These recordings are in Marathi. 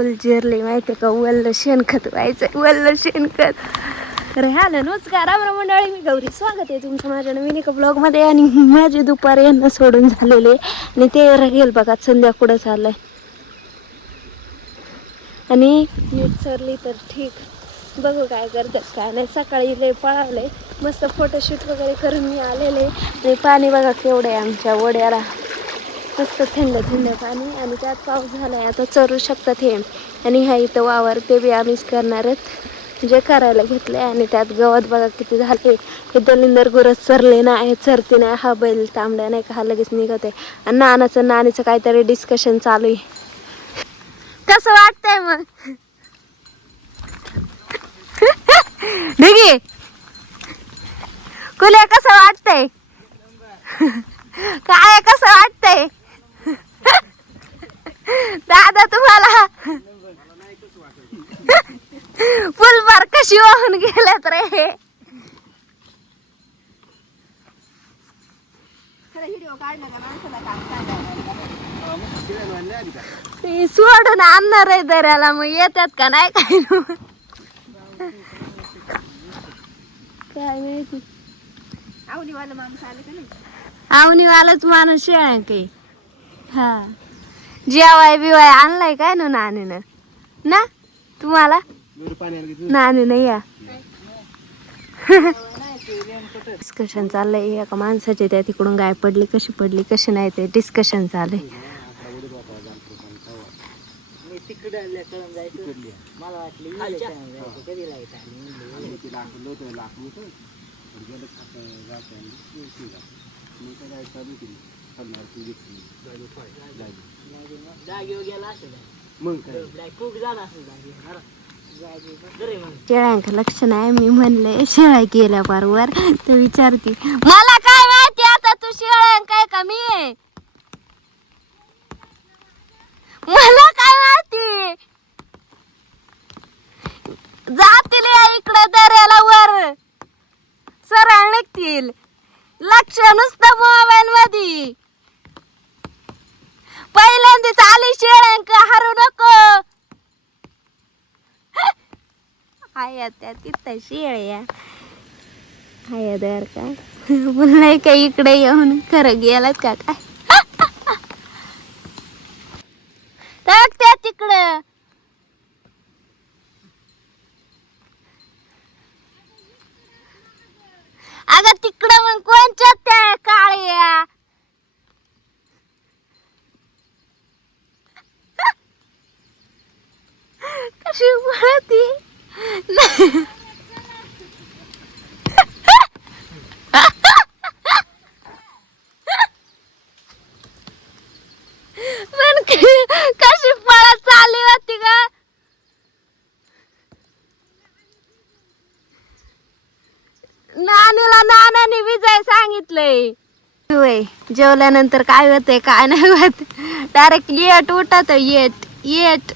फुल जिरले माहिती का, वल्ल शेणखत व्हायचं, वल्ल शेणखत. तर हॅलो नमस्कार मंडळी, मी गौरी, स्वागत आहे तुमचं माझ्या नवीन एका ब्लॉगमध्ये. आणि माझी दुपार यांना सोडून झालेले आणि ते राहील बघा संध्या कुठं चाललंय. आणि नीट सरली तर ठीक, बघू काय करतात काय नाही. सकाळी लय पळावले, मस्त फोटोशूट वगैरे करून मी आलेले. आणि पाणी बघा केवढं आहे आमच्या वड्याला, मस्त थंड थंड पाणी. आणि त्यात पाऊस झालाय, आता चरू शकतात हे. आणि ह्या इथं वावर ते बी आम्हीच करणार आहेत, जे करायला घेतले. आणि त्यात गवत बघा किती झाले. हे दलिंदर गुरच चरले नाही, चरते नाही. हा बैल तांबड्या नाही का, हा लगेच निघत आहे. आणि नानीचं काहीतरी डिस्कशन चालू आहे. कसं वाटतंय मग ढिगी कुले, कसं वाटतंय काय, कसं वाटतंय दादा तुम्हाला? फुलबार कशी वाहून गेल्यात रे. सोडून आणणार आहे दर्याला, मग येतात का नाही काय काय माहिती. आवनीवालाच माणूस शेळ्या काही. हा जेवाय बिवाय आणलाय काय ना नानीनं ना तुम्हाला? नानीनं या डिस्कशन चाललंय. एका माणसाचे त्या तिकडून गाय पडली, कशी पडली कशी नाही ते डिस्कशन चाललंय. शेळ्यांक लक्ष नाही. मी म्हणले शेळ्या गेल्या बरोबर, तर विचारते मला काय माहिती आता तू शेळ्यांक काय कमी आहे, मला काय माहिती. जातील इकडे दर्याला वर, सरळ निघतील. लक्ष नुसतं मोबाईल मध्ये. पहिल्यांदाच आली शेळ्यांक, हरू नको. हाय त्या तिथं शेळ्या हाय दर का, नाही का इकडे येऊन खरं गेलात का काय तर त्या तिकडं. अगं तिकडं मग कोणच्या त्या काळ्या कशी बोलती पण कशी पळत चालली होती ग. नानीला नानाने विजय सांगितलंय. जेवल्यानंतर काय होतंय काय नाही होत, डायरेक्ट येट उठत. येट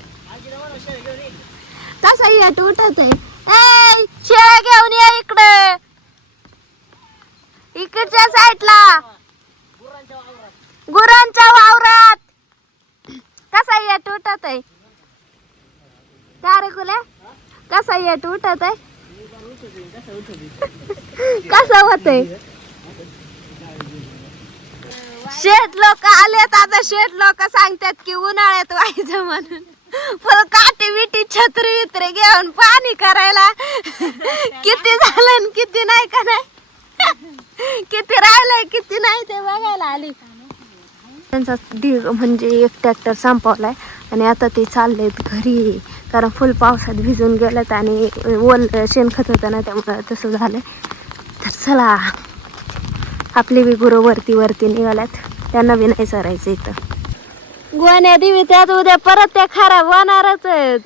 कसा येट उठत आहे. ए शेळ्या घेऊन या इकडे, इकडच्या साईडला गुरांच्या वावरात. कसा येट उठत आहे का रे कुल्या, कसा येट उठत आहे, कसा होतय. शेठ लोक आलेत आता, शेठ लोक सांगतात की उन्हाळ्यात व्हायचं म्हणून. पण काठी बिटी छत्री वित्रे घेऊन पाणी करायला किती झालं किती नाही का नाही, किती राहिलंय किती नाही ते बघायला आली. त्यांचा ढीग म्हणजे एक ट्रॅक्टर संपवलाय आणि आता ते चाललेत घरी, कारण फुल पावसात भिजून गेलेत आणि ओल शेणखत होतं ना, त्यामुळे तसं झालंय. तर चला, आपली बी गुरं वरती निघाल्यात, त्यांना बी नाही सरायचं इथं. गोण्या दिवी त्यात उद्या परत त्या खराब होणारच आहेत.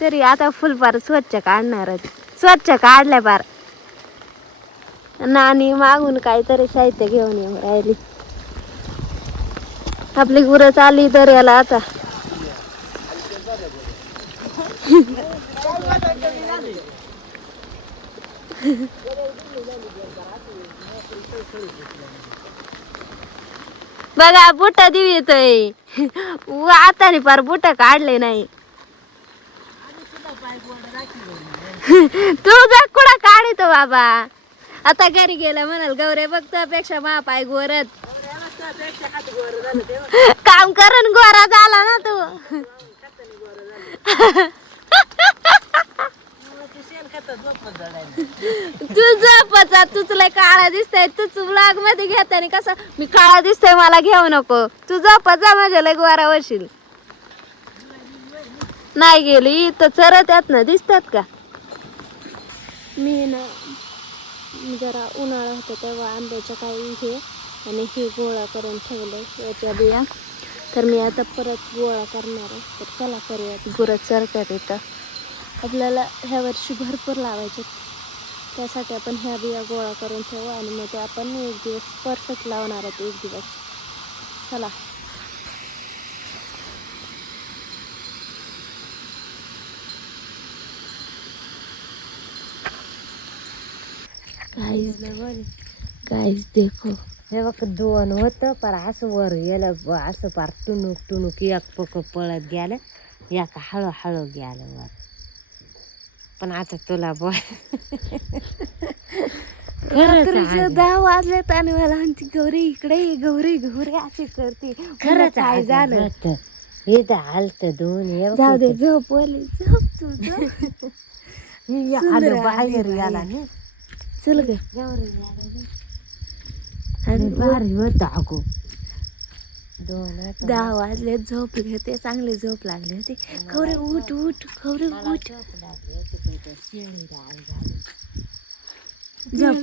तरी आता फुलपार स्वच्छ काढणारच, स्वच्छ काढल्या पार. नानी मागून काहीतरी साहित्य घेऊन येऊन राहिली. आपली गुरं चालली दर्याला आता. बघा बुट देऊ येतोय आता पार बुट काढले नाही. तू जर कुठं काढतो बाबा. आता घरी गेलं म्हणाल गौरे बघतापेक्षा मा पाय गोरत काम करून गोरा झाला ना तू. तू झोपचा तूच लय काळा दिसतंय. तूच व्लॉग मध्ये घेताना कसं मी काळा दिसतंय मला घेऊ नको. तू झोपचा माझ्या लय गोरा वशील. नाही गेली तर चरत यात ना दिसतात का. मी ना जरा उन्हाळा होता तेव्हा आंब्याच्या काही हे आणि हे गोळा करून ठेवलं याच्या बिया. तर मी आता परत गोळा करणार आहे. तर चला करूयात. गुरं चरतात इथं. आपल्याला ह्या वर्षी भरपूर लावायचे त्यासाठी आपण ह्या बिया गोळा करून ठेवू आणि मग ते आपण एक दिवस परफेक्ट लावणार आहोत. एक दिवस चला. गाईस देखो हे बघ दोन होतं पर असं वर गेलं असं पार टुणूक टुणूक एक पक पळत गेलं एक हळूहळू गेलं वर. पण आता तुला बोल रात्रीचे 10 वाजलेत आणि मला म्हणते गौरी इकडे ये, गौरी गौरी अशी करते. खरंच काय झालं हे तर हालत दोन. जाऊ दे झोप बोली झोप तू झोप. आलं बाहेर गेला ना चल ग. आणि भारी होत अगो. 10 वाजले झोपले होते. चांगले झोप लागले होते. गौरी उठ उठ गौरी उठ. झोप